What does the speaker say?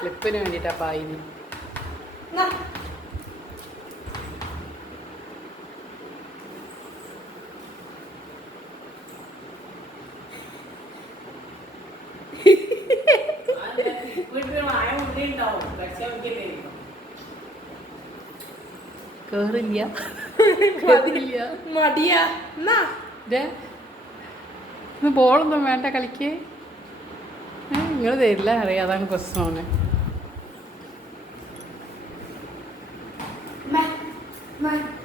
ക്ലിപ്പിന് വേണ്ടിട്ടാ പായിന്. കേറില്ല മടിയാ. ബോളൊന്നും വേണ്ട കളിക്ക്. നിങ്ങൾ തരില്ല അറിയാം, അതാണ് പ്രശ്നമാണ്. Bye.